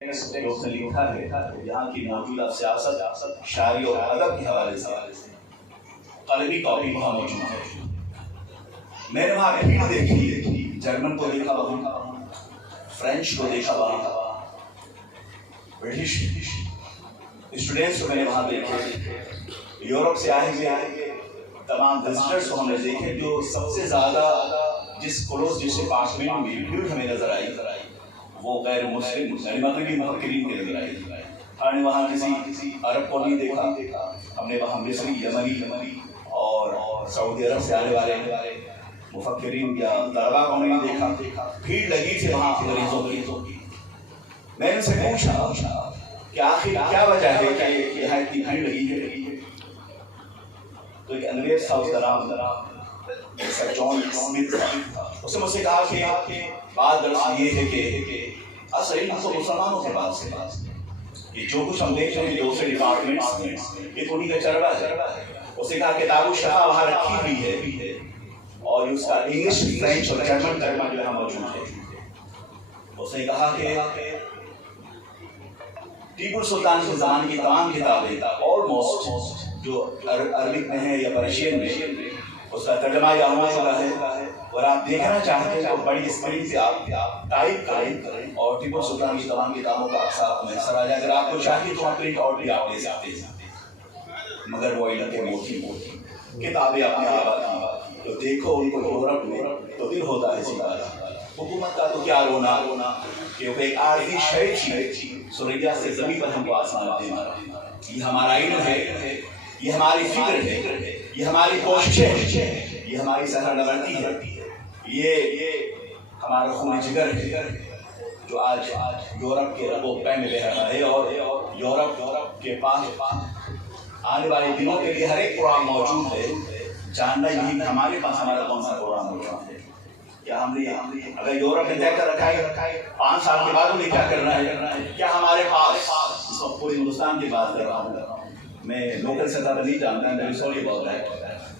دوست نے لکھا ہے یہاں کی موجودہ سیاست شاعری اور ادب کے حوالے سے قلمی کاپی وہاں موجود ہے. میں نے وہاں بھیڑ دیکھی، جرمن کو دیکھا وہاں، فرینچ کو دیکھا وہاں، برٹش اسٹوڈینٹس کو میں نے وہاں دیکھے، یورپ سے آئے ہوئے تمام وزٹرس کو ہم نے دیکھے. جو سب سے زیادہ جس ڈپارٹمنٹ میں بھیڑ ہمیں نظر آئی وہ غیر مسلم مغربی مفکرین کے نظر آئی. ہم نے وہاں کسی عرب کو نہیں دیکھا، ہم نے وہاں مصری، یمنی اور سعودی عرب سے آنے والے مفکرین یا طلباء کو نہیں دیکھا. بھیڑ لگی تھی وہاں مریضوں کی. میں نے ان سے پوچھا کہ آخر کیا وجہ ہے کہ یہاں اتنی بھیڑ لگی ہے. تو ایک انگریز تھا اس کا نام سر جان اسمتھ تھا. اس نے مجھ سے کہا کہ بات دراصل یہ ہے کہ اصل علم تو مسلمانوں کے پاس ہے. یہ جو کچھ ہم دیکھ رہے ہیں دوسرے ڈپارٹمنٹس میں یہ تو انہیں کا چربا ہے. اس نے کہا کتاب الشفا وہاں رکھی ہوئی ہے اور اس کا انگلش، فرینچ اور جرمن ترجمہ جو ہے موجود ہے. اس نے کہا کہ ٹیپو سلطان کے زمانے کی تمام کتابیں آلموسٹ جو عربک میں ہیں یا پرشین میں اس کا ترجمہ یا ہوا چکا ہے. اور آپ دیکھنا چاہتے ہیں تو بڑی اسکرین سے آپ ٹائپ کریں اور ٹیپو سلطان کی تمام کتابوں کا اکثر آپ کو میسر آ جائے. اگر آپ کو چاہیے تو پرنٹ آؤٹ بھی آپ لے سکتے ہیں، مگر وہ علم کے موٹی کتابیں اپنے آپ تو دیکھو ان کو یورپ میں تو دل ہوتا ہے سیدھا. حکومت کا تو کیا رونا کیونکہ ایک عارضی شے تھی سوریا سے زمین پر ہم کو آسمان دینا. یہ ہمارا علم ہے، یہ ہماری فکر ہے، یہ ہماری کوششیں ہیں، یہ ہماری سہر نورتی ہے، یہ ہمارا خون جگر ہے جو آج یورپ کے رگ و پے میں بہ رہا ہے. اور یورپ کے پاس آنے والے دنوں کے لیے ہر ایک پروگرام موجود ہے. جاننا یہی کہ ہمارے پاس ہمارا کون سا پروگرام موجود ہے. کیا ہم نے اگر یورپ نے طے کر رکھا ہے 5 سال کے بعد انہیں کیا کرنا ہے، کیا ہمارے پاس اس وقت پورے ہندوستان کی بات کر رہا ہوں، میں لوکل سطح پر نہیں جانتا، میں سوری بہت ہے،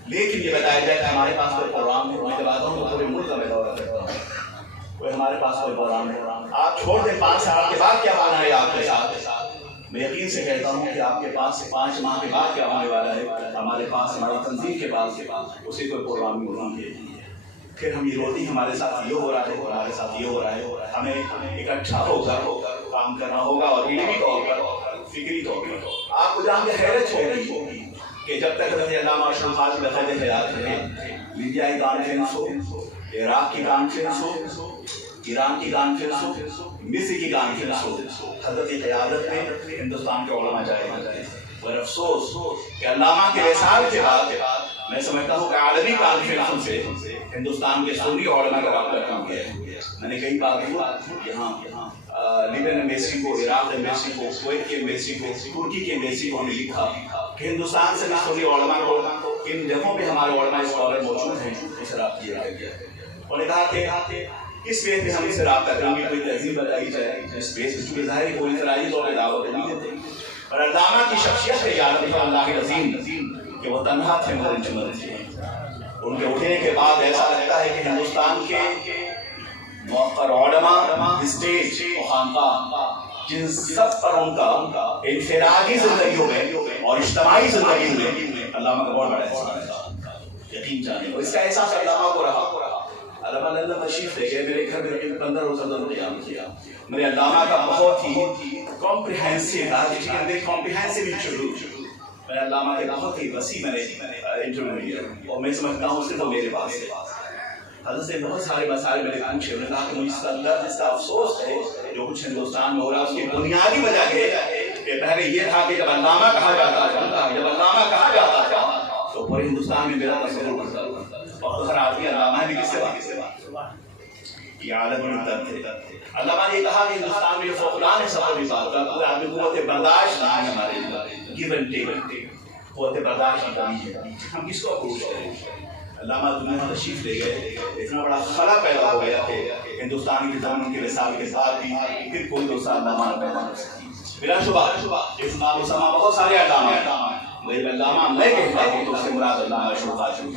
لیکن یہ بتایا جائے کہ ہمارے پاس کوئی پروگرام ہے. میں جب آتا ہوں تو پورے ملک کا میں دورہ کرتا ہوں، کوئی ہمارے پاس کوئی پروگرام ہے. آپ چھوڑ دیں 5 سال کے بعد کیا ہونا ہے آپ کے ساتھ. میں یقین سے کہتا ہوں کہ آپ کے پاس 5 ماہ کے بعد کیا ہونے والا ہے. ہمارے پاس ہماری تنظیم کے پاس اسے کوئی پروگرام نہیں ہے. پھر ہم یہ روتی ہمارے ساتھ یہ ہو رہا ہے، ہمارے ساتھ یہ ہو رہا ہے. ہمیں اکٹھا ہو کر کام کرنا ہوگا اور علمی طور پر، فکری طور پر. آپ کو جان کے حیرت ہوگی کہ جب تک حضرت علامہ اشرف قاسم بقید حیات رہے، لیبیا کی کانفرنس ہو، عراق کی کانفرنس ہو، ایران کی کانفرنس ہو، مصر کی کانفرنس ہو، حضرت کی قیادت میں ہندوستان کے علماء جائے. اور افسوس کہ علامہ کے وصال کے بعد میں سمجھتا ہوں کہ عالمی کانفرنسوں سے ہندوستان کے سنی علماء کا رابطہ کم گیا ہے. میں نے کئی بار یہاں لیبین ایمبیسی کو، عراق ایمبیسی کو، کویت کی ایمبیسی کو، ترکی کی ایمبیسی کو لکھا کہ ہندوستان سے سنی علماء کو ان جگہوں پہ ہمارے علماء اسکالر موجود ہیں اس رابطہ کیا گیا. انہوں نے کہا کہ اس بیس پہ ہم اس سے رابطہ کریں گے، کوئی تہذیب بتائی جائے اس بیس پہ، چونکہ ظاہر کوئی طرح طور پہ دعوت نہیں دیتے. اور علامہ کی شخصیت ہے یاد اللہ عظیم کہ وہ تنہا تھے مگر جمد تھے. ان کے اٹھنے کے بعد ایسا لگتا ہے کہ ہندوستان کے موقر علماء، اسٹیج و خانقاہ جن سب پر ان کا انفرادی زندگیوں میں اور اجتماعی زندگیوں میں علامہ کا بہت بڑا احسان تھا. یقین جانے اور اس کا احساس علامہ کو رہا. علامہ اللہ تشریف لے گئے میرے گھر میں 15 روزہ قیام کیا. میرے علامہ کا بہت ہی کمپریہنسو انٹرویو، میں علامہ کے بہت ہی وسیع میں نے انٹرویو لیا اور میں سمجھتا ہوں صرف میرے پاس ہے. حضرت سے بہت سارے مسائل میں نے پوچھے. انہوں نے کہا کہ مجھے اس کا درد، اس کا افسوس ہے جو کچھ ہندوستان میں ہو رہا ہے. اس کی بنیادی وجہ ہے کہ پہلے یہ تھا کہ جب علامہ کہا جاتا تھا تو پورے ہندوستان میں میرا تصور بنتا تھا اور ہر آدمی علامہ بھی کس سے بات. یہ عالمی درد ہے. علامہ نے کہا کہ ہندوستان میں فقدان سفر بھی بات کا پورا آدمی قوت برداشت نہیں ہے. ہمارے گیو اینڈ ٹیک قوت برداشت کی کمی ہے. ہم کس کو اپروچ کریں. علامہ دنیا میں تشریف لے گئے، اتنا بڑا خلا پیدا ہو گیا کہ ہندوستان کے زمین کے وصال کے ساتھ بھی پھر کوئی دوسرا علامہ پیدا کر سکتی. بلا شبہ اس نام و سما بہت سارے علامہ ہیں، مگر علامہ میں کہتا ہوں تو اس سے مراد علامہ اشرف قاسم.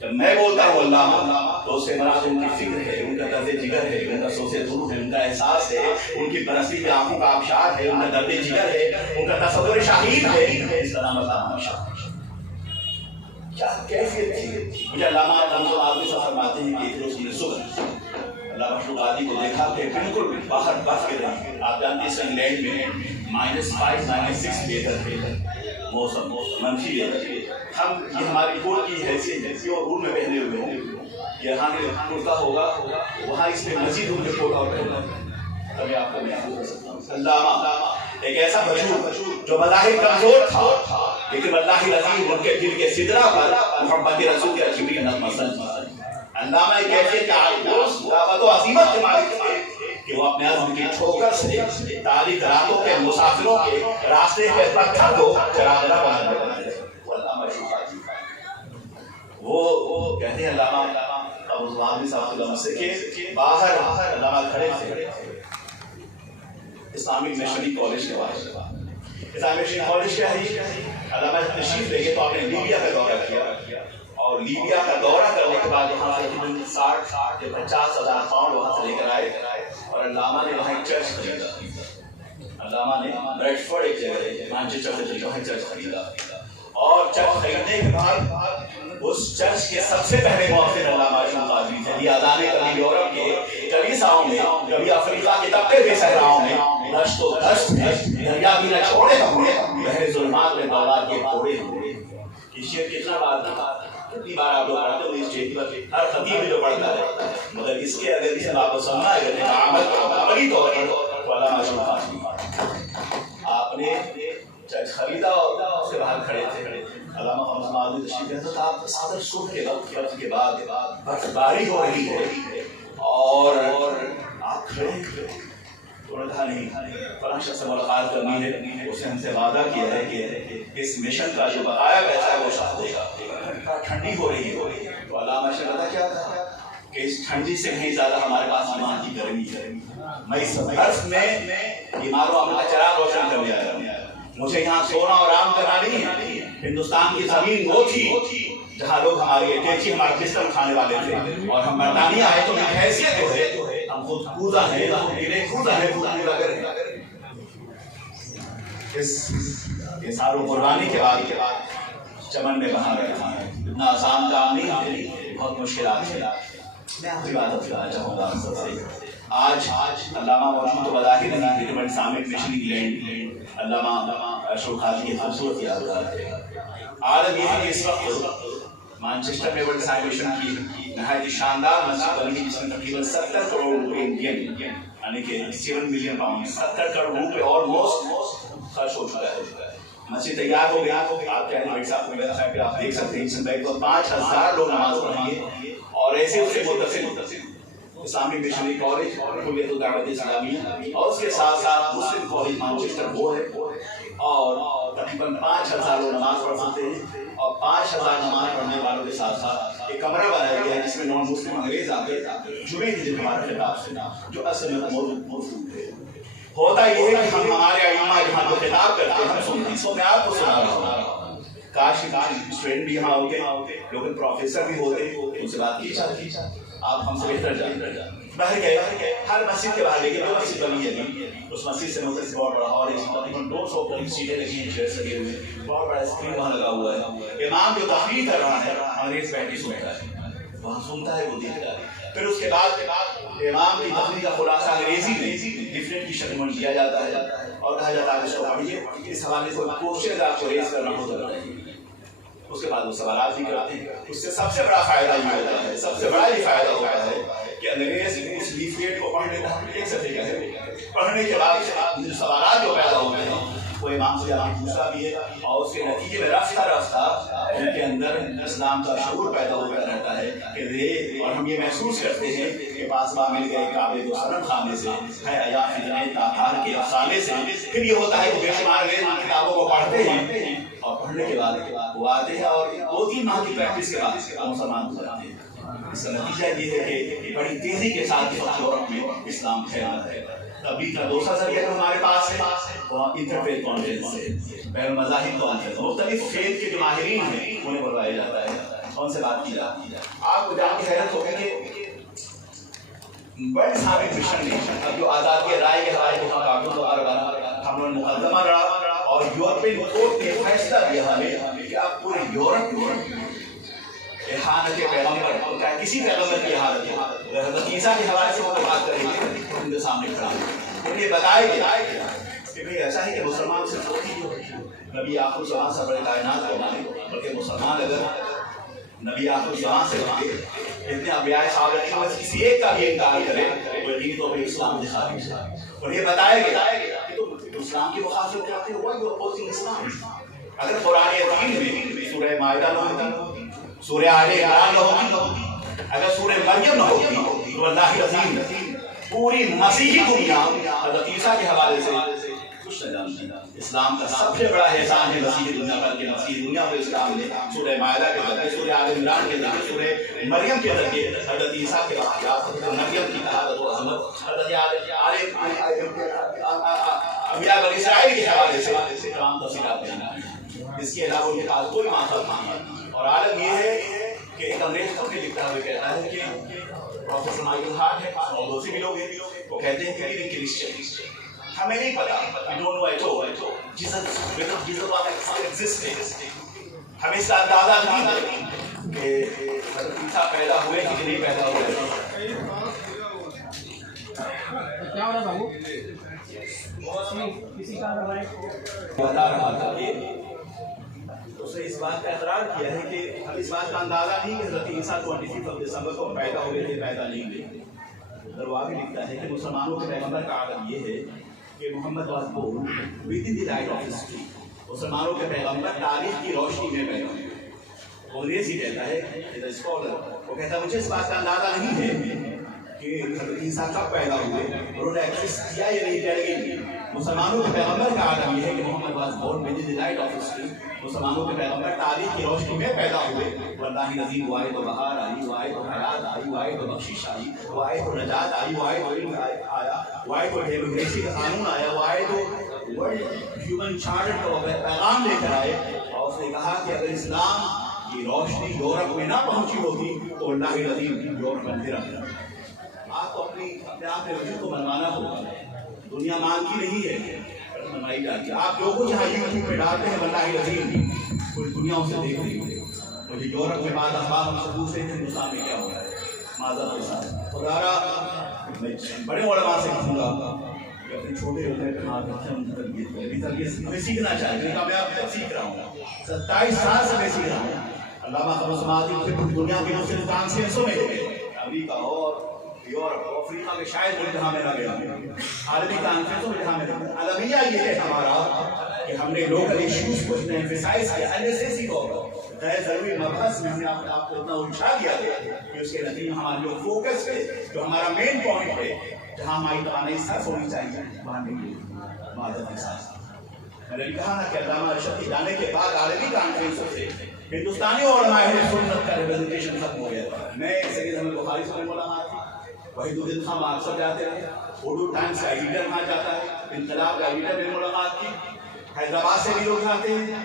جب میں بولتا ہوں علامہ تو اس سے مراد ان کی فکر ہے، ان کا درد جگر ہے، ان کا سوچ ضرور ہے، ان کا احساس ہے، ان کی پرستی کی آنکھوں کا آبشار ہے، ان کا درد جگر ہے، ان کا تصور شاہین ہے، اس کا نام علامہ شاہ۔ کیا کیفیت تھی؟ مجھے علامہ آدمی سے فرماتے ہیں کہ ایک روز نے صبح علامہ مشروق عادی کو دیکھا کہ بالکل باہر برف کے رہی، آپ جانتے ہیں انگلینڈ میں -5 -6 ویدر موسم منفی ویدر، ہم یہ ہماری کوٹ کی حیثیت اور روم میں پہنے ہوئے ہیں، یہاں کرتا ہوگا وہاں اس میں مزید ان کے کوٹ اور پہنا ہے، تبھی آپ کو محفوظ کر سکتا ہوں۔ علامہ ایک ایسا بشور جو بظاہر کمزور تھا لیکن اللہ کی عظیم ان کے دل کے سدرہ پر محبت رسول کے جبریل نغمہ سنج۔ علامہ ایک ایسی دعوت و عظیمت کے مالک تھے کہ وہ اپنے عزم کی ٹھوکر سے تاریخ راتوں کے مسافروں کے راستے کے پتھر کو چراغ نہ بنا دیتے تھے۔ وہ کہتے ہیں علامہ ابو زبان صاحب اللہ سے کہ باہر علامہ کھڑے تھے اسلامک مشنری کالج کے باہر۔ اسلامک مشنری کالج کیا ہے؟ علامہ تشریف لے گئے تو آپ نے لیبیا کا دورہ کیا، اور لیبیا کا دورہ کرنے کے بعد وہاں سے 60 یا 50,000 پاؤنڈ وہاں سے لے کر آئے، اور علامہ نے وہاں ایک چرچ خریدا۔ علامہ نے بریڈفورڈ ایک جگہ ہے مانچسٹر سے وہاں چرچ خریدا، اور چرچ خریدنے کے بعد اس چرچ کے سب سے پہلے مؤثر علامہ مشروق عادی تھے۔ لیادان کبھی یورپ کے کلیساؤں میں، کبھی افریقہ کے تپے کے صحراؤں میں، دشت و دشت میں، دریا بھی نہ چھوڑے ہم نے، بحر ظلمات میں دولات کے پھوڑے ہم نے۔ یہ شعر کتنا کتنی بار آپ لوگ پڑھتے ہو اس شعر کی، ہر خطیب بھی جو پڑھتا ہے، مگر اس کے اگر اسے آپ کو سننا ہے کہ عملی طور پر تو علامہ مشروق عادی آپ نے چرچ خریدا اور اس کے باہر کھڑے تھے۔ علامہ محمد عادی تشریف لے تو آپ صادر صبح کے وقت فرض کے بعد برف باری ہو رہی ہے اور آپ کھڑے ہیں، تو انہوں نے کہا نہیں فلاں شخص سے ملاقات کرنی ہے، اس نے ہم سے وعدہ کیا ہے کہ اس مشن کا جو بقایا پیسہ ہے وہ ساتھ دے گا۔ ٹھنڈی ہو رہی ہے تو علامہ نے پتا کیا تھا کہ اس ٹھنڈی سے کہیں زیادہ ہمارے پاس ایمان کی گرمی ہے، میں اس برف میں بیماروں اپنا چراغ روشن کر لیا ہے، مجھے یہاں سونا اور آرام کرنا نہیں ہے۔ ہندوستان کی زمین وہ تھی جہاں لوگ ہماری اٹیچی ہمارا بستر کھانے والے تھے، اور ہم برطانیہ آئے تو میری حیثیت جو ہے ہم خود کودا ہے، کودا ہے، اس ساروں قربانی کے بعد چمن میں بہا رہے تھے۔ اتنا آسان کام نہیں ہے، بہت مشکلات ہے۔ میں آپ کی بات کرنا چاہوں گا سب سے۔ آج علامہ موجود تو بظاہر نہیں، لیکن بڑی سامنے مشن انگلینڈ علامہ مشروق عادی کی خوبصورت یاد ہے۔ عالم یہ ہے کہ اس وقت مانچسٹر میں ورلڈ سائنس مشن کی نہایت شاندار مسجد بنی جس میں تقریباً 70 کروڑ روپے انڈین یعنی کہ 7 ملین پاؤنڈ 70 کروڑ روپے آلموسٹ خرچ ہو چکا ہے۔ مسجد تیار ہو گیا، آپ کہہ رہے ہیں آپ دیکھ سکتے ہیں اس میں 5,000 لوگ نماز پڑھیں گے، اور ایسے اس سے متصل اسلامک مشنری کالج کلیت الدعوت اسلامیہ اور اس کے ساتھ ساتھ مسلم کالج مانچسٹر وہ ہے، اور تقریباً 5,000 لوگ نماز پڑھ سکتے ہیں، اور 5,000 نماز پڑھنے والوں کے ساتھ ساتھ ایک کمرہ بنایا گیا ہے جس میں نان مسلم انگریز آتے جمعے کے دن ہمارے خطاب سے جو اصل میں موجود ہے۔ ہوتا یہ ہے کہ ہم ہمارے ائمہ جہاں جو خطاب کرتے ہیں ہم سنتی سو میں آپ کو سنا رہا ہوں، کاش اسٹوڈنٹ بھی یہاں ہوتے، لیکن پروفیسر بھی ہوتے، ان سے بات کی جاتی، آپ ہم سے بہتر جانتے۔ باہر گئے ہر مسجد کے باہر، لیکن جو مسجد بنی ہے اس مسجد سے مختلف بہت بڑا ہال ہے، تقریباً 200 سیٹیں لگی ہیں، چیئرس لگے ہوئے ہیں، بہت بڑا اسکرین وہاں لگا ہوا ہے۔ امام جو تقریر کر رہا ہے انگریز بیٹھ کے سنتا ہے، وہاں سنتا ہے، وہ دیکھتا ہے۔ پھر اس کے بعد امام کی تقریر کا خلاصہ انگریزی میں ڈفرینٹ کی شکل میں دیا جاتا ہے اور کہا جاتا ہے اس کو پڑھیے، اس حوالے سے کوشش آپ کو ریز کرنا ہوتا ہے۔ اس کے بعد وہ سوالات بھی کرتے ہیں۔ اس سے سب سے بڑا فائدہ یہ ہوتا ہے، سب سے بڑا یہ فائدہ ہوتا ہے کہ انگریز اس لیفلیٹ کو پڑھنے کا ایک سے دیکھا ہے، پڑھنے کے بعد سوالات جو پیدا ہوتے ہیں وہ امام سے آپ پوچھتا بھی ہے، اور اس کے نتیجے میں رفتہ رفتہ ان کے اندر اسلام کا شعور پیدا ہوتا رہتا ہے کہ اور ہم یہ محسوس کرتے ہیں کہ پاسباں مل گئے کعبے کو صنم خانے سے ہے عیاف فتنہ تاہار کے افسانے سے۔ پھر یہ ہوتا ہے کہ بے شمار انگریز کتابوں کو پڑھتے ہیں، اور پڑھنے کے بعد وہ آتے ہیں اور 2-3 ماہ کی پریکٹس کے بعد مسلمان ہو جاتے ہیں۔ اس کا نتیجہ یہ ہے کہ بڑی تیزی کے ساتھ یورپ میں اسلام پھیلا ہے۔ تبلیغ کا دوسرا ذریعہ جو ہمارے پاس ہے وہ انٹرفیتھ کانفرنس ہے، بین المذاہب کانفرنس، مختلف فیض کے جو ماہرین ہیں انہیں بلوایا جاتا ہے، اور ان سے بات کی جائے. آپ کو جان کے حیرت ہوگی کہ بڑے اسلامک مشن میں اب جو آزادی رائے کے حوالے سے کارٹون دوبارہ بنا, ہم لوگوں نے مقدمہ لڑا اور یورپین کورٹ نے فیصلہ دیا ہمیں کہ آپ پورے یورپ میں احانت پیغمبر چاہے کسی پیغمبر کی احانت ہے, حضرت عیسیٰ کے حوالے سے وہ بات کریں گے تو ان کے سامنے کھڑا ہے. انہیں بتایا گیا کہ بھئی ایسا ہے کہ مسلمان صرف وہی جو نبی آخر الزمان سے بڑے کائنات کو مانے, بلکہ مسلمان اگر نبی آخر الزمان سے بڑے اتنے انبیاء صحابہ کی بس کسی ایک کا بھی انکار کرے وہ یقینی طور پر اسلام سے خارج ہے. انہیں بتایا گیا کہ تم اسلام کی مخالفت کرتے ہو, وائی یو اپوزنگ اسلام. اگر قرآن حکیم میں سورہ مائدہ نہ ہوتی, سورہ آل عمران نہ ہوتی, اگر سورہ مریم نہ ہوتی تو اللہ عظیم پوری مسیحی دنیا حضرت عیسیٰ کے حوالے سے کچھ نہ جانتی. اسلام کا سب سے بڑا احسان ہے مسیحی دنیا پر کہ مسیحی دنیا کو اسلام نے سورہ مائدہ کے ذریعے, سورہ آل عمران کے ذریعے, سورہ مریم کے ذریعے حضرت عیسیٰ کے واقعات, مریم کی شہادت و عظمت, حضرت انبیاء بنی اسرائیل کے حوالے سے تمام تفصیلات بیان کی. اس کے علاوہ ان کے پاس کوئی ماخذ نہیں ہے. اور عالم یہ ہے کہ ایک انگریز کو بھی لکھتا ہوئے کہتا ہے کہ پروفیسر مائیکل ہارٹ ہے اور دوسرے بھی لوگ ہیں, وہ کہتے ہیں کہ یہ کرسچن ہمیں نہیں پتا, we don't know at all Jesus whether Jesus was existing. ہمیں اس کا اندازہ نہیں ہے کہ حضرت عیسیٰ پیدا ہوئے کہ نہیں پیدا ہوئے. کیا ہو رہا بابو کسی کا بتا رہا تھا کہ اس نے اس بات کا اقرار کیا ہے کہ ہم اس بات کا اندازہ نہیں کہ حضرت عیسیٰ 26 دسمبر کو پیدا ہوئے تھے, پیدا نہیں ہوئے. اور وہ آگے لکھتا ہے کہ مسلمانوں کے پیغمبر کا عالم یہ ہے کہ Muhammad was born within the light of history. مسلمانوں کے پیغمبر تاریخ کی روشنی میں پیدا ہوئے. انگریز ہی کہتا ہے وہ کہتا ہے مجھے اس بات کا اندازہ نہیں ہے کہ حضرت عیسیٰ کب پیدا ہوئے, انہوں نے ایکسسٹ کیا یا نہیں کیا, لیکن مسلمانوں کے پیغمبر کا عالم یہ ہے کہ Muhammad was born within the light of history. مسلمانوں کے پیغمبر تاریخ کی روشنی میں پیدا ہوئے. واللہ نظیم وہ آئے تو بہار آئی, وہ آئے تو حیات آئی, وہ آئے تو بخشش آئی, وہ آئے تو نجات آئی, وہ آئے تو علم آیا, وہ آئے تو ڈیموکریسی کا قانون آیا, وہ آئے تو ورلڈ ہیومن چارٹر کا پیغام لے کر آئے. اور اس نے کہا کہ اگر اسلام کی روشنی یورپ میں نہ پہنچی ہوتی تو اللہ عظیم یورپ اندھیرا. آپ کو اپنے آپ کے وجود کو منوانا ہوگا, دنیا مانگتی نہیں ہے منوائی جاتی. آپ جو کچھ یہاں یوٹیوب پہ ڈالتے ہیں واللہ عظیم پوری دنیا اسے دیکھ رہی ہے. مجھے یورپ کے بعد اخبار ہم سے پوچھتے ہیں ہندوستان میں کیا ہو رہا ہے معذرت کے ساتھ. خدا میں بڑے علماء سے کہوں گا کہ اپنے چھوٹے ہوتے ہیں ہاتھ رکھیں, ان کی تربیت میں سیکھنا چاہیے. میں آپ سیکھ رہا ہوں, 27 سال سے میں سیکھ رہا ہوں. علامہ قمر سماعتی دنیا کے مختلف کانفرنسوں میں امریکہ اور یورپ اور افریقہ کے شاید ملک جہاں میں نہ گیا, عالمی کانفرنسوں میں جہاں میں نہ گیا. المیہ یہ ہے ہمارا کہ ہم نے لوکل ایشوز کو اتنے ایمفیسائز کیا, انیسیسی کو غیر ضروری مبحث میں ہم نے آپ کو اتنا الجھا دیا کہ اس کے نتیجے میں ہمارا جو فوکس ہے, جو ہمارا مین پوائنٹ ہے, جہاں ہماری توانائی صرف ہونی چاہیے وہاں نہیں معذرت کے ساتھ. میں نے کہا نا کہ علامہ ارشد کے جانے کے بعد عالمی کانفرنسوں سے ہندوستانی علماء اہل سنت کا ریپرزنٹیشن ختم ہو گیا. میں سید احمد بخاری سے ملاقات تھی, وحید الدین خان مارکسر جاتے رہے, اردو ٹائمز کا ایڈیٹر وہاں جاتا ہے, انقلاب کا ایڈیٹر میں ملاقات کی, حیدرآباد سے بھی لوگ جاتے ہیں.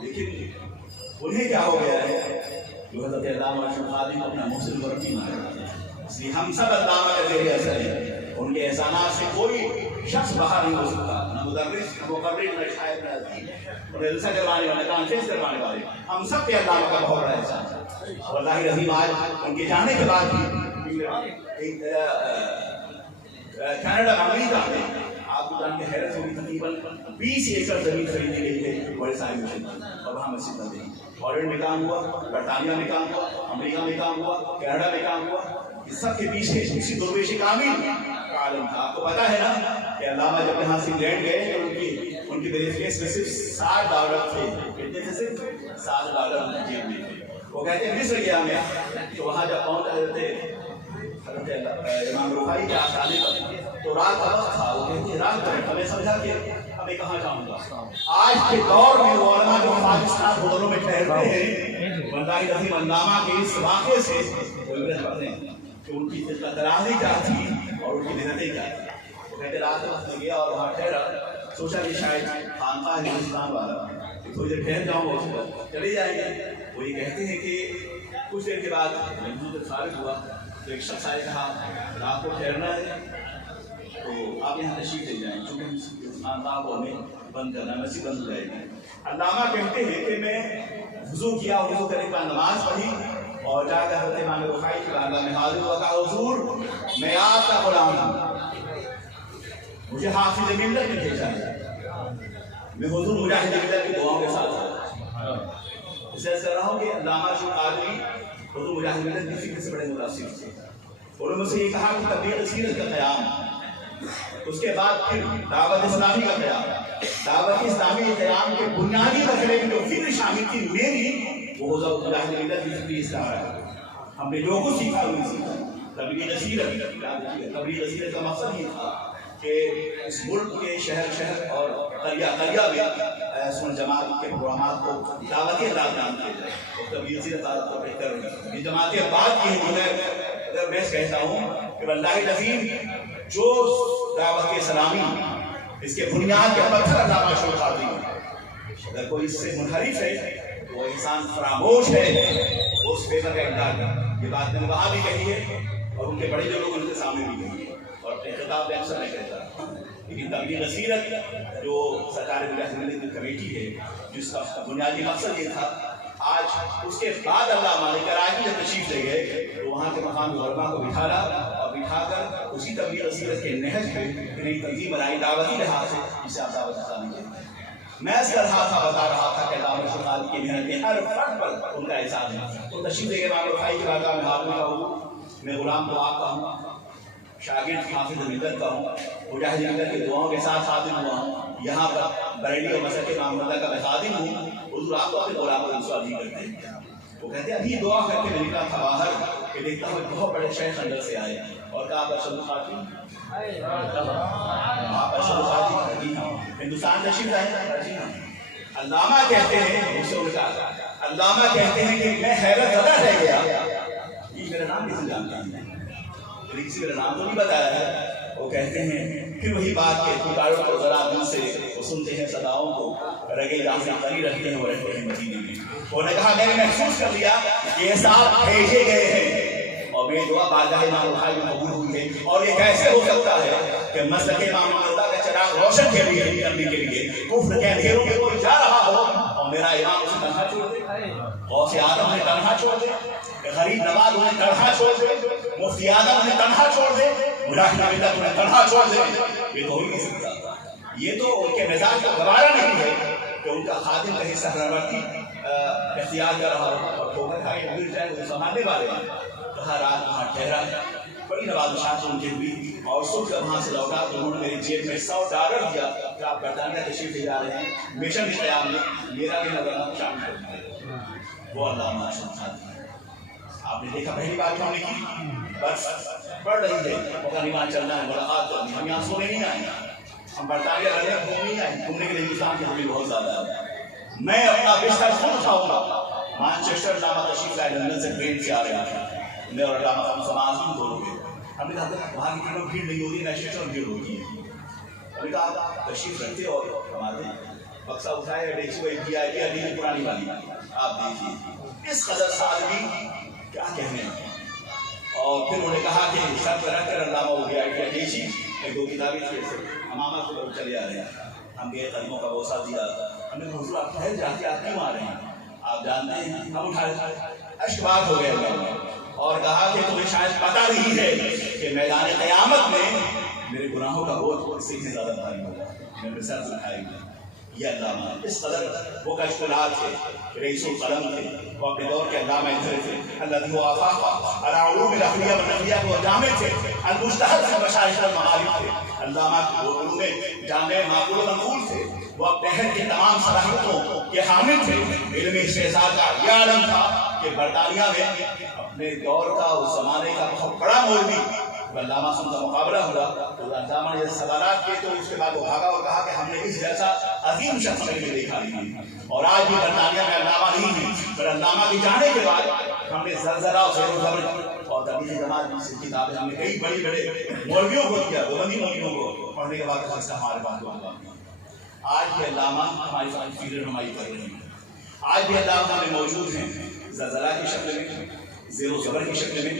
لیکن انہیں کیا ہو گیا ہے جو حضرت علامہ ارشد قادری کو اپنا محسن مربی مانا. اس لیے ہم سب علامہ کا زیر اثر ہیں, ان کے احسانات سے کوئی شخص باہر نہیں ہو سکتا, نہ مدرس, نہ مقرر, نہ شاعر, نہ ادیب, نہ جلسہ کروانے والے, کانفرنس کروانے والے. ہم سب کے علامہ کا بہت بڑا احسان ہے. واللہ رحیم آج ان کے جانے کے بعد کینیڈا امریکہ میں آپ کو جان کے حیرت ہوگی تقریباً 20 ایکڑ زمین خریدی گئی ہے بڑے سائے مشن اور وہاں مسجد بن گئی. ہالینڈ میں کام ہوا, برطانیہ میں کام ہوا, امریکہ میں کام ہوا, کینیڈا میں کام ہوا. اس سب کے پیچھے اسی درویشی کامل کا عالم تھا. آپ کو پتا ہے نا کہ علامہ جب یہاں سے انگلینڈ گئے تو ان کی بینیفیٹس میں صرف $60 تھے. کتنے تھے؟ صرف $60 جیب میں تھے. وہ کہتے ہیں مصر گیا میں, تو وہاں جب پہنچ رہے تھے امام رفاعی کے آستانے پر تو رات کا وقت تھا. وہ کہتے ہیں رات کو ہمیں سمجھا کہ میں کہاں جاؤں گا. آج کے دور میں علماء جو پاکستان ہوٹلوں میں ٹھہرتے ہیں واللہ رحیم علامہ کے اس واقعے سے عبرت پڑھتے ہیں کہ ان کی درازی کیا تھی اور ان کی محنتیں کیا تھی. وہ کہتے رات کے وقت میں گیا اور وہاں ٹھہرا, سوچا کہ شاید خانقاہ ہندوستان والا تھوڑی دیر ٹھہر جاؤں گا, چلے جائیں گے. وہ یہ کہتے ہیں کہ کچھ دیر کے بعد وضو سے فارغ ہوا تو ایک شخص آئے کہا رات کو ٹھہرنا ہے تو آپ یہاں تشریف لے جائیں، چونکہ خانقاہ کو ہمیں بند کرنا ہے، مسجد بند ہو جائے گی۔ علامہ کہتے ہیں کہ میں وضو کیا، وضو کرنے کے بعد نماز پڑھی اور جا کر حضرت امام رفاعی کی بارگاہ میں حاضر ہوا، کہا حضور میں آپ کا غلام ہوں، مجھے حافظ ملت نے بھیجا ہے، میں حضور مجاہد ملت کی دعاؤں کے ساتھ ہوں۔ اس سے کر رہا ہوں کہ علامہ شیخ قادری حضور مجاہد ملت کی فکر سے بڑے متاثر تھے۔ انہوں نے مجھ سے یہ کہا کہ تبلیغ سیرت کا قیام، اس کے بعد پھر دعوت اسلامی کا قیام، دعوت اسلامی کے قیام کے بنیادی مسئلے میں جو فکر شامل تھی میری، وہ حضور مجاہد ملت کی فکری اصلاح ہے۔ ہم نے جو کچھ سیکھا وہی سیکھا۔ تبلیغ سیرت کا مقصد یہ تھا کہ اس ملک کے شہر اور قریہ میں سن جماعت کے پروگرامات کو دعوتی انداز میں کیا جائے اور تبلیغ سیرت کو بہتر رہی۔ یہ جماعتیں بات کی ہیں، اگر میں کہتا ہوں کہ واللہ العظیم جو دعوت اسلامی اس کے بنیاد کے پتھر علامہ شیخ قادری ہیں، اگر کوئی اس سے منحرف ہے وہ انسان فراموش ہے، اس فیض کا انکار ہے۔ یہ بات میں نے وہاں بھی کہی ہے اور ان کے بڑے جو لوگ ان کے سامنے بھی کہی ہے اور اپنے خطاب میں اکثر نہیں کہتا، لیکن تبلیغ سیرت جو سرکار مجاہد ملت کی کمیٹی ہے جس کا بنیادی مقصد یہ تھا، آج اس کے بعد علامہ نے کراچی جب تشریف لے گئے تو وہاں کے مقامی علماء کو بٹھانا اور بٹھا کر اسی تبلیغ سیرت کے نہج پہ نئی تنظیم بنائی دعوتی لحاظ سے، جسے آپ دعوت اسلامی کہتے ہیں۔ میں اس کا بتا رہا تھا کہ علامہ شیخ قادری کی محنت میں ہر فرد پر ان کا احسان ہے۔ تو تشریف لے کے امام رفاعی کی بارگاہ میں حاضر ہوا، میں غلام تو آپ کا ہوں، شاگرد حافظ ملت کا ہوں، مجاہد ملت کی دعاؤں کے ساتھ حاضر ہوا ہوں، یہاں پر بریلی اور مسجد کے امام اللہ کا میں خادم ہوں۔ حضور آپ کو اپنے غلام کو رسوا نہیں کرتے، وہ کہتے ہیں ابھی دعا کر کے میں نکلا تھا باہر کہ دیکھتا ہوں بہت بڑے شیخ اندر سے آئے اور کہا آپ ارشد الخاطی، آپ ارشد الخاطی، ہندوستان تشریف لائے۔ علامہ کہتے ہیں، مجھ سے ان کا علامہ کہتے ہیں کہ میں حیرت زدہ رہ گیا، یہ میرا نام کسی جانتا نہیں، کسی میرا نام تو نہیں بتایا ہے۔ وہ کہتے ہیں پھر وہی بات کہ پکاروں کو ذرا دل سے وہ سنتے ہیں صداؤں کو، رگے جہاں سے قری رہتے ہیں وہ رہتے ہیں مدینے میں۔ انہوں نے کہا میں نے محسوس کر لیا کہ یہ صاحب بھیجے گئے ہیں اور میری دعا بارگاہ امام رفاعی میں قبول ہوئی ہے، اور یہ کیسے ہو سکتا ہے کہ مسلک امام اللہ کا چراغ روشن کرنے کے لیے کفر کے اندھیروں میں کوئی جا رہا ہو اور میرا امام اسے تنہا چھوڑ دے، غوث اعظم نے تنہا چھوڑ دے، غریب نواز انہیں تنہا چھوڑ دے، مفتی اعظم انہیں تنہا چھوڑ دے، مجاہد ملت انہیں تنہا چھوڑ دے۔ یہ تو ہو ہی نہیں سکتا، یہ تو ان کے مزاج کا گوارا نہیں ہے کہ ان کا خادم کہیں سہرورتی اختیار کر رہا ہو اور ٹھوکر کھائے گر جائے، وہ سنبھالنے والے ہیں۔ کہا رات وہاں ٹھہرا، بڑی نوازشات ان کی ہوئی اور صبح جب وہاں سے لوٹا تو انہوں نے میری جیب میں $100 دیا کہ آپ برطانیہ تشریف لے جا رہے ہیں مشن کے قیام میں، میرا بھی نظرانہ شامل کر دیا۔ وہ علامہ شیخ قادری آپ نے دیکھا پہلی بار ہم نے کی، بس پڑھ رہی ہے افغانستان چلنا ہے، ملاقات کرنی، ہم یہاں سونے نہیں آئے، ہم برطانیہ رہنے گھومنے نہیں آئے، گھومنے کے لیے ہندوستان کی ہمیں بہت زیادہ ہے۔ میں اپنا بستر خود اٹھاؤں گا، مانچسٹر علامہ تشریف لائے، لندن سے ٹرین سے آ رہے ہیں، میں اور علامہ ہم سماعظم دونوں گئے۔ ہم نے کہا وہاں کی ٹرینوں بھیڑ نہیں ہوتی، مانچسٹر میں بھیڑ ہوتی ہے۔ ہم نے کہا تشریف رکھتے اور ہمارے بکسا اٹھائے ڈیکسی پرانی والی، آپ دیکھیے اس قدر سادگی کیا کہنے ہیں۔ اور پھر انہوں نے کہا کہ سر پہ رکھ کر علامہ ہو گیا دیکھی، ایک دو کتابیں تھی، امامہ سے لوگ چلے آ رہے ہیں۔ ہم گئے قدموں کا بوسہ دیا، ہم نے حضور آپ ٹھہر جاتے آپ کیوں آ رہے ہیں، آپ جانتے ہیں ہم اٹھائے اشکبار ہو گئے اور کہا کہ تمہیں شاید پتہ نہیں ہے کہ میدان قیامت میں میرے گناہوں کا بوجھ اس سے زیادہ بھاری ہوگا، میں نے سر اٹھائی گا۔ یہ علامہ اس قدر وہ کشکلات تھے، رئیس القلم تھے، وہ اپنے دور کے علامہ ادھر تھے، اللہ کو آفاق علی علوم الاحلیہ و نقلیہ کو جامع تھے، المجتہد سے مشایخ المغارب تھے، علامہ کو علوم جامع معقول و منقول تھے، وہ اپنے عہد کی تمام صلاحیتوں کے حامل تھے۔ علم استحصال کا یہ عالم تھا کہ برطانیہ میں اپنے دور کا اس زمانے کا بہت بڑا مولوی علامہ سے ان کا مقابلہ ہوا تو علامہ نے سوالات کیے، تو اس کے بعد وہ بھاگا اور کہا کہ ہم نے اس جیسا عظیم شخص کبھی دیکھا نہیں، اور آج بھی برطانیہ میں علامہ نہیں ہے، پر علامہ کے جانے کے بعد ہم نے زلزلہ اور زیر و زبر اور تبلیغ جماعت کی کتابیں ہم نے کئی بڑے بڑے مولویوں کو دیا، دیوبندی مولویوں کو پڑھنے کے بعد ہمارے پاس ہوا۔ آج بھی علامہ ہماری فکر رہنمائی کر رہے ہیں، آج بھی علامہ ہمیں موجود ہیں زلزلہ کی شکل میں، زیر و زبر کی شکل میں،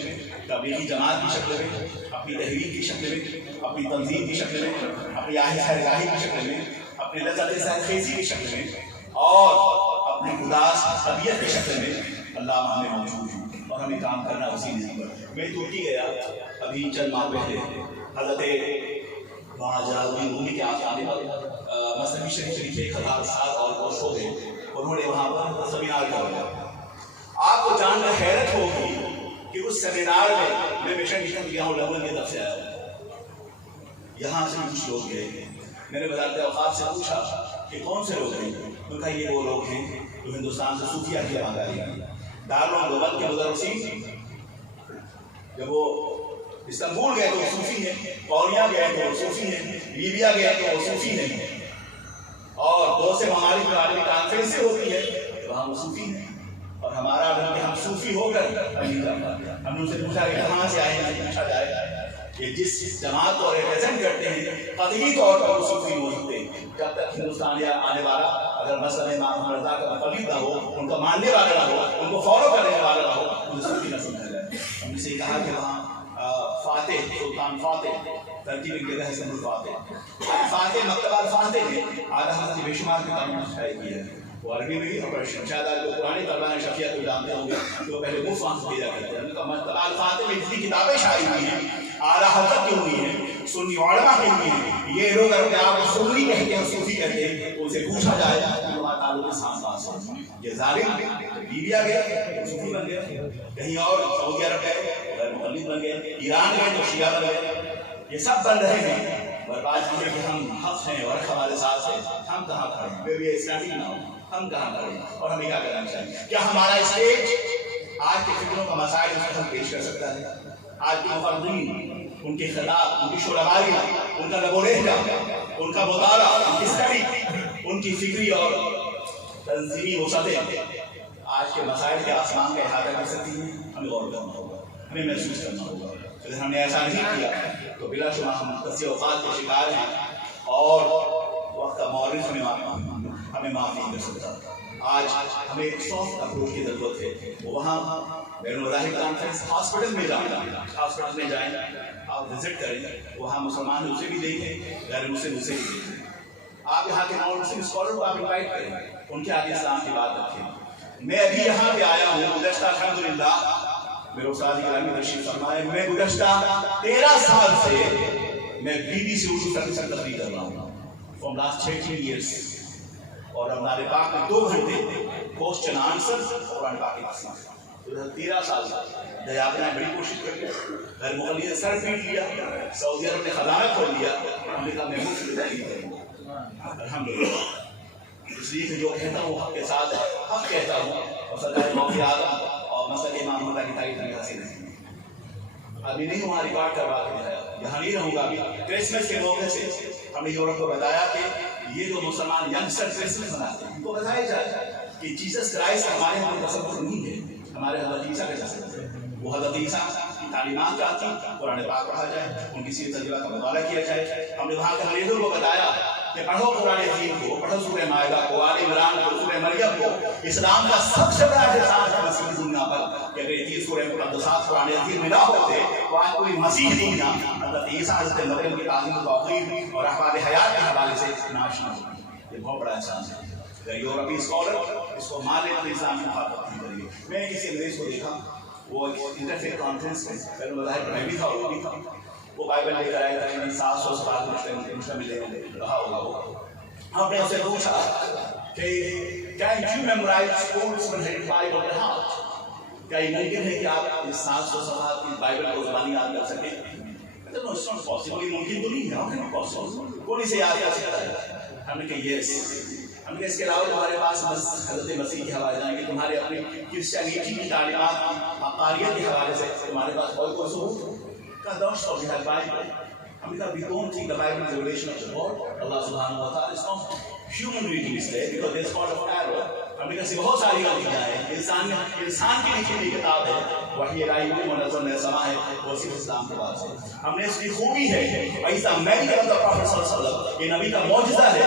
تبلیغی جماعت کی شکل میں، اپنی تحریک کی شکل میں، اپنی تنظیم کی شکل میں، اپنی خیرگاہی کی شکل میں، اپنی لذت سرخیزی کی شکل میں، اور اپنی اداس طبیعت کی شکل میں اللہ ہمیں موجود ہے اور ہمیں کام کرنا اسی نظام پر۔ میں ترکی گیا ابھی چند ماہ پہلے، حضرت وہاں جلال الدین رومی کے آنے پر مصنوی شریف 1000 سال اور کوس ہو گئے، انہوں نے وہاں پر سیمینار کیا۔ آپ کو جان کر حیرت ہوگی کہ اس سیمینار میں مشن کیا ہوں، لندن کی طرف سے آیا، یہاں سے کچھ لوگ گئے۔ میں نے وزارت اوقاف سے پوچھا کہ کون سے لوگ ہیں؟ انہوں نے کہا یہ وہ لوگ ہیں جو ہندوستان سے صوفیہ کی آمداری ہیں۔ دارالعلوم کے مدرسین جب وہ استنبول گئے تو وہ صوفی ہیں، کوریا گئے تو وہ صوفی ہیں، لیبیا گئے تو وہ صوفی ہیں، اور 2 سے ممالک میں عالمی کانفرنسیں ہوتی ہے وہاں وہ صوفی ہیں۔ اور ہمارا کہ ہم صوفی ہو کر نہیں کر پاتے۔ ہم نے ان سے پوچھا کہ کہاں سے آئے ہیں، پوچھا جائے کہ جس جماعت کو ریپرزینٹ کرتے ہیں قطعی طور پر وہ صوفی ہو سکتے ہیں۔ جب تک ہندوستان یا آنے والا اگر مسئلہ امام رضا کا مقلد نہ ہو، ان کا ماننے والا نہ ہو، ان کو فالو کرنے والا نہ ہو، انہیں صوفی نہ سمجھا جائے۔ ہم نے سے کہا کہ وہاں فاتح سلطان فاتح ترتیب ایک جگہ ہے سن فاتح مکتبہ الفاتح نے اعلیٰ حضرت بے شمار کے کام شائع کیا ہے، وہ عربی میں بھی اور پرشین۔ شاید آپ جو پرانے طلبہ نے شفیہ کو جانتے ہوں گے کہ وہ پہلے مفت وہاں سے بھیجا کرتے ہیں۔ ان کا مکتبہ الفاتح میں جتنی کتابیں شائع ہوئی ہیں اعلیٰ حضرت کی ہوئی ہیں، سنی علماء کی ہوئی ہیں۔ یہ لوگ اگر آپ سنی کہتے ہیں صوفی کہتے ہیں ان سے پوچھا جائے کہ ہمارا تعلق سانس پاس ہے۔ یہ ظالم لیبیا گئے صوفی بن گئے، کہیں اور سعودی عرب گئے مقلد بن گئے، ایران گئے تو شیعہ بن گئے۔ یہ سب بن رہے ہیں اور بات یہ ہے کہ ہم حق ہیں اور ہمارے ساتھ ہیں، ہم کہاں کھڑے ہیں؟ میں بھی اسلامی نہ ہوں، ہم کہاں کھڑے ہیں اور ہمیں کیا کرنا چاہیے؟ کیا ہمارا اسٹیج آج کے فکروں کا مسائل اس کو ہم پیش کر سکتا ہے؟ آج کے مفردین، ان کے خطاب، ان کی شعراواری، ان کا لب و لہجہ، ان کا مطالعہ، ان کی اسٹڈی، ان کی فکری اور تنظیمی وسعتیں آج کے مسائل کے آسمان کا احاطہ کر سکتی ہیں؟ ہمیں غور کرنا ہوگا، ہمیں محسوس کرنا ہوگا۔ اگر ہم نے ایسا نہیں کیا تو بلا شبہ ہم قصے اوقات کے شکار ہیں اور وقت کا مورث ہمیں معاف نہیں کر سکتا۔ آج ہمیں ایک سافٹ اپروچ کی ضرورت ہے۔ وہاں بین المذاہب کانفرنس ہاسپٹل میں جائیں، آپ وزٹ کریں، وہاں مسلمان اسے بھی دیکھیں، غیر مسلم اسے بھی دیکھیں۔ آپ یہاں کے نان مسلم اسکالر کو آپ انوائٹ کریں، ان کے آگے اسلام کی بات رکھیں۔ میں ابھی یہاں پہ آیا ہوں گزشتہ الحمدللہ میرے استاد گرامی تشریف فرمائے، میں گزشتہ 13 سال سے میں BBC اردو سروس میں تقریر کر رہا ہوں فرام لاسٹ 13 ایئرس، اور رمضان پاک میں 2 گھنٹے کوسچن آنسر قرآن پاک کی 13 سال سے دریافت نے بڑی کوشش کری، غیر مقلد نے سر پیٹ لیا، سعودی عرب نے خزانہ کھول لیا، ہم نے کہا میں مفت تقریر کروں الحمدللہ، اس لیے کہ جو کہتا ہوں حق کے ساتھ حق کہتا ہوں، اور سرکار موقع آدم اور مسئلہ امام محمد کی تعریف نہیں حاصل نہیں۔ ابھی نہیں وہاں ریکارڈ کروا کے دکھایا، یہاں نہیں رہوں گا۔ ابھی کرسمس کے موقع سے ہم نے یورپ کو بتایا کہ یہ جو مسلمان ینگسٹر کرسمس مناتے ہیں ان کو بتایا جائے کہ جیسس کرائسٹ ہمارے ہمارے تصور نہیں ہے، ہمارے حضرت عیسیٰ کا تصور ہے۔ وہ حضرت عیسیٰ کی تعلیمات کا تھی، قرآن پاک پڑھا جائے، ان کی سیرت تجربہ کا مطالعہ کیا جائے۔ ہم نے وہاں کے مریضوں کو بتایا کہ پڑھو قرآن عظیم کو، پڑھو سورہ مائدہ کو، آل عمران کو، سورہ مریم کو۔ اسلام کا سب سے بڑا احساس ہے مسیح دنیا پر کہ اگر یہ 30 سورہ مقدسات قرآن عظیم میں نہ ہوتے تو آج کوئی مسیح دنیا حضرت عیسیٰ حضرت مریم کی تعظیم و توقیر اور احوال حیات کے حوالے سے ناشنا ہوتی ہے۔ یہ بہت بڑا احساس ہے۔ اگر یورپی اسکالر اس کو مان لے تو اسلام کی مخالفت نہیں کریں گے۔ میں نے کسی انگریز کو دیکھا، وہ انٹرفیت کانفرنس میں بین المذاہب میں بھی تھا، وہ بھی تھا، وہ بائبل لے کر آیا تھا، 700 سال مشتمل رہا ہوگا وہ۔ ہم نے اسے پوچھا کہ کین یو میمورائز اسکولس میں بائبل بائی ہارٹ؟ کیا یہ ممکن ہے کہ آپ اس 700 صفحات کی بائبل کو زبانی یاد کر سکیں؟ نو اٹس ناٹ پاسبل، یہ ممکن تو نہیں ہے، ہاؤ کین اٹ پاسبل؟ کون اسے یاد کر سکتا ہے؟ ہم نے کہا یس۔ ہم نے اس کے علاوہ تمہارے پاس حضرت مسیح کے حوالے جائیں گے، تمہارے اپنے کرسچینٹی کی تعلیمات عقاریت کے حوالے سے تمہارے پاس کوئی ثبوت؟ Don't stop, we have Bible. We don't think the Bible is a revelation of the Lord. Allah subhanahu wa ta'ala is not human reading is there because there's part of error. ہم نے کہا بہت ساری غلطیاں ہیں، انسان کی لکھی ہوئی کتاب ہے، وحی الہی و منزل سما ہے، وہ صرف اسلام کے بعد سے۔ ہم نے اس کی خوبی ہے ایسا میں بھی کہتا پروفیٹ صلی اللہ علیہ وسلم، یہ نبی کا معجزہ ہے،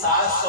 700